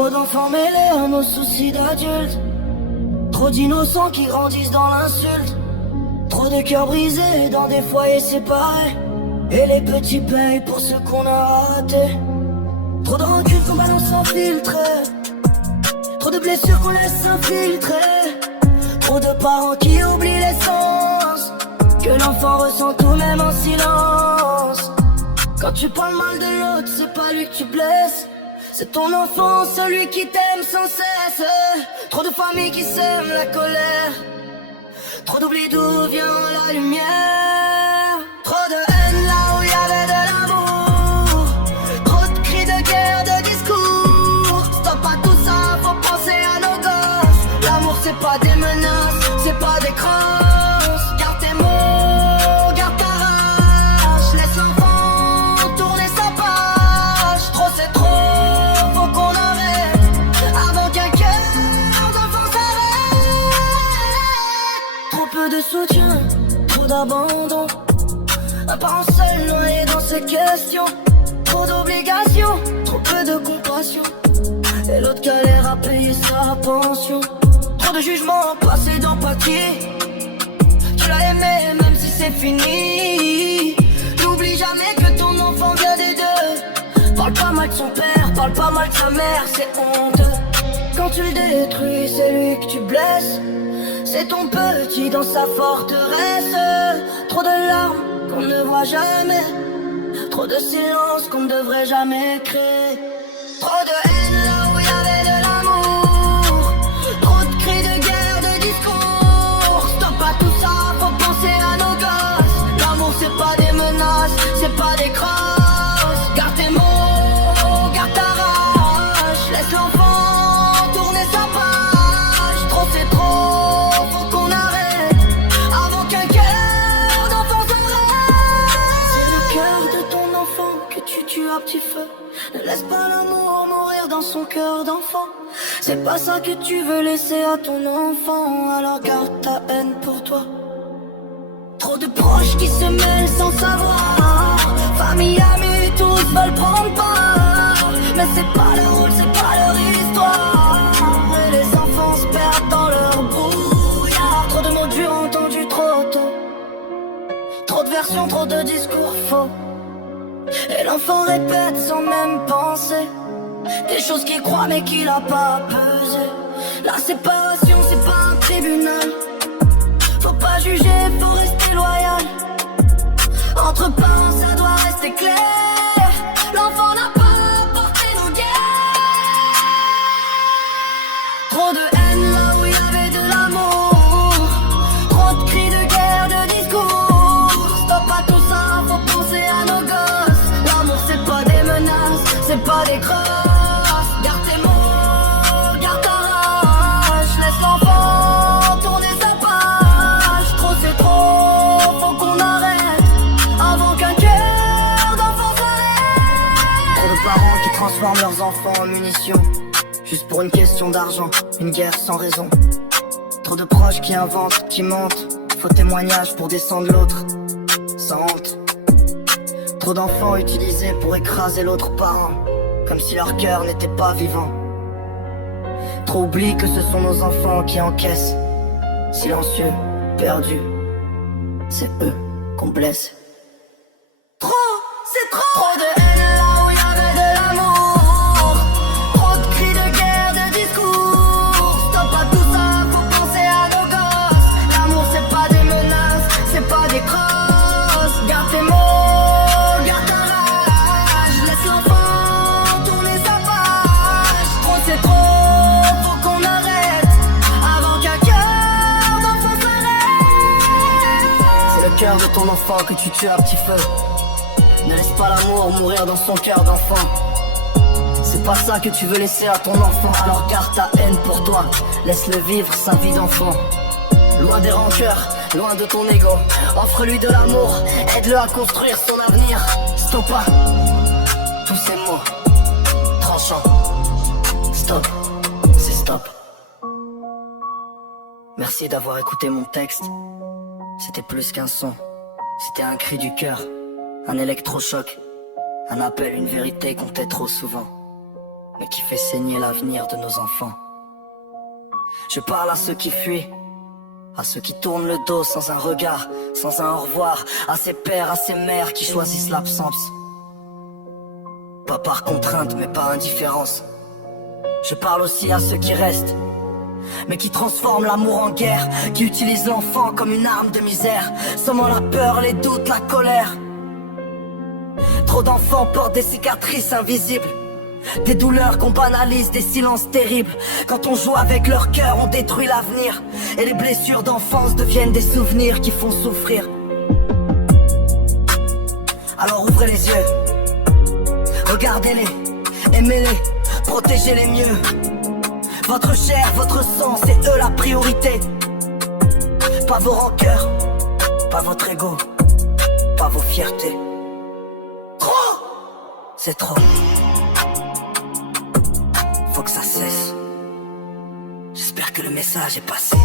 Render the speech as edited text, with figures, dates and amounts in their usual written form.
Trop d'enfants mêlés à nos soucis d'adultes. Trop d'innocents qui grandissent dans l'insulte. Trop de cœurs brisés dans des foyers séparés. Et les petits payent pour ce qu'on a raté. Trop de rancune qu'on balance sans filtrer. Trop de blessures qu'on laisse s'infiltrer. Trop de parents qui oublient l'essence que l'enfant ressent tout même en silence. Quand tu parles mal de l'autre, c'est pas lui que tu blesses. C'est ton enfant, celui qui t'aime sans cesse. Trop de familles qui sèment la colère. Trop d'oubli d'où vient la lumière. Trop de haine là où y avait de l'amour. Trop de cris de guerre, de discours. Stop à tout ça, faut penser à nos gosses. L'amour c'est pas des menaces, c'est pas des crosses. Garde tes mots, garde ta rage. Laisse l'enfant tourner sa page. Trop c'est trop, faut qu'on arrête avant qu'un cœur d'enfant s'arrête. Trop peu de soutien, trop d'abandon. Un parent seul noyé dans ses questions. Trop d'obligations, trop peu de compassion. Et l'autre galère à payer sa pension. Trop de jugements, passé d'empathie. Tu l'as aimé même si c'est fini. N'oublie jamais que ton enfant vient des deux. Parle pas mal de son père, parle pas mal de sa mère, c'est honteux. Quand tu le détruis, c'est lui que tu blesses. C'est ton petit dans sa forteresse. Trop de larmes qu'on ne voit jamais. Trop de silence qu'on ne devrait jamais créer. Trop de haine là où y avait de l'amour. Trop de cris de guerre, de discours. Stop à tout ça, faut penser à nos gosses. L'amour c'est pas des menaces, c'est pas des crosses. Garde tes mots, garde ta rage. Laisse l'enfant tourner sa page. Trop c'est trop, faut qu'on arrête avant qu'un cœur d'enfant s'arrête. C'est le cœur de ton enfant que tu tues à petit feu. Ne laisse pas l'amour mourir dans son cœur d'enfant. C'est pas ça que tu veux laisser à ton enfant. Alors garde ta haine pour toi. Trop de proches qui se mêlent sans savoir. Famille, amis, tous veulent prendre part. Mais c'est pas leur rôle, c'est pas leur histoire. Et les enfants se perdent dans leur brouillard. Trop de mots durs entendus trop tôt. Trop de versions, trop de discours faux. Et l'enfant répète sans même penser des choses qu'il croit mais qu'il a pas pesé. La séparation c'est pas un tribunal. Faut pas juger, faut rester loyal. Entre parents ça doit rester clair. L'enfant n'a pas porté nos guerres. Trop de haine là où y avait de l'amour. Trop de cris de guerre, de discours. Stop à tout ça, faut penser à nos gosses. L'amour c'est pas des menaces, c'est pas des crosses. Garde tes mots, garde ta rage. Laisse l'enfant tourner sa page. Trop c'est trop, faut qu'on arrête avant qu'un cœur d'enfant s'arrête. Trop de parents qui transforment leurs enfants en munitions juste pour une question d'argent, une guerre sans raison. Trop de proches qui inventent, qui mentent. Faux témoignages pour descendre l'autre sans honte. Trop d'enfants utilisés pour écraser l'autre parent, comme si leur cœur n'était pas vivant. Trop oublient que ce sont nos enfants qui encaissent. Silencieux, perdus, c'est eux qu'on blesse. Trop, c'est trop. Trop de haine là où y avait de l'amour. Trop de cris de guerre, de discours. Stop à tout ça, faut penser à nos gosses. L'amour c'est pas des menaces, c'est pas des crosses. Garde tes mots, garde ta rage. Laisse l'enfant tourner sa page. Trop c'est trop, faut qu'on arrête avant qu'un cœur d'enfant s'arrête. C'est le cœur de ton enfant que tu tues à petit feu. Ne laisse pas l'amour mourir dans son cœur d'enfant. C'est pas ça que tu veux laisser à ton enfant. Alors garde ta haine pour toi. Laisse-le vivre sa vie d'enfant. Loin des rancœurs, loin de ton ego. Offre-lui de l'amour, aide-le à construire son avenir. Stop pas tous ces mots tranchants. Stop, c'est stop. Merci d'avoir écouté mon texte. C'était plus qu'un son, c'était un cri du cœur. Un électrochoc, un appel, une vérité qu'on tait trop souvent. mais qui fait saigner l'avenir de nos enfants. Je parle à ceux qui fuient, à ceux qui tournent le dos sans un regard, sans un au revoir, à ces pères, à ces mères qui choisissent l'absence. Pas par contrainte, mais par indifférence. Je parle aussi à ceux qui restent, mais qui transforment l'amour en guerre, qui utilisent l'enfant comme une arme de misère, semant la peur, les doutes, la colère. Trop d'enfants portent des cicatrices invisibles, des douleurs qu'on banalise, des silences terribles. Quand on joue avec leur cœur, on détruit l'avenir, et les blessures d'enfance deviennent des souvenirs qui font souffrir. Alors ouvrez les yeux, regardez-les, aimez-les, protégez-les mieux. Votre chair, votre sang, c'est eux la priorité. Pas vos rancœurs, pas votre ego, pas vos fiertés. Trop, c'est trop. Faut que ça cesse. J'espère que le message est passé.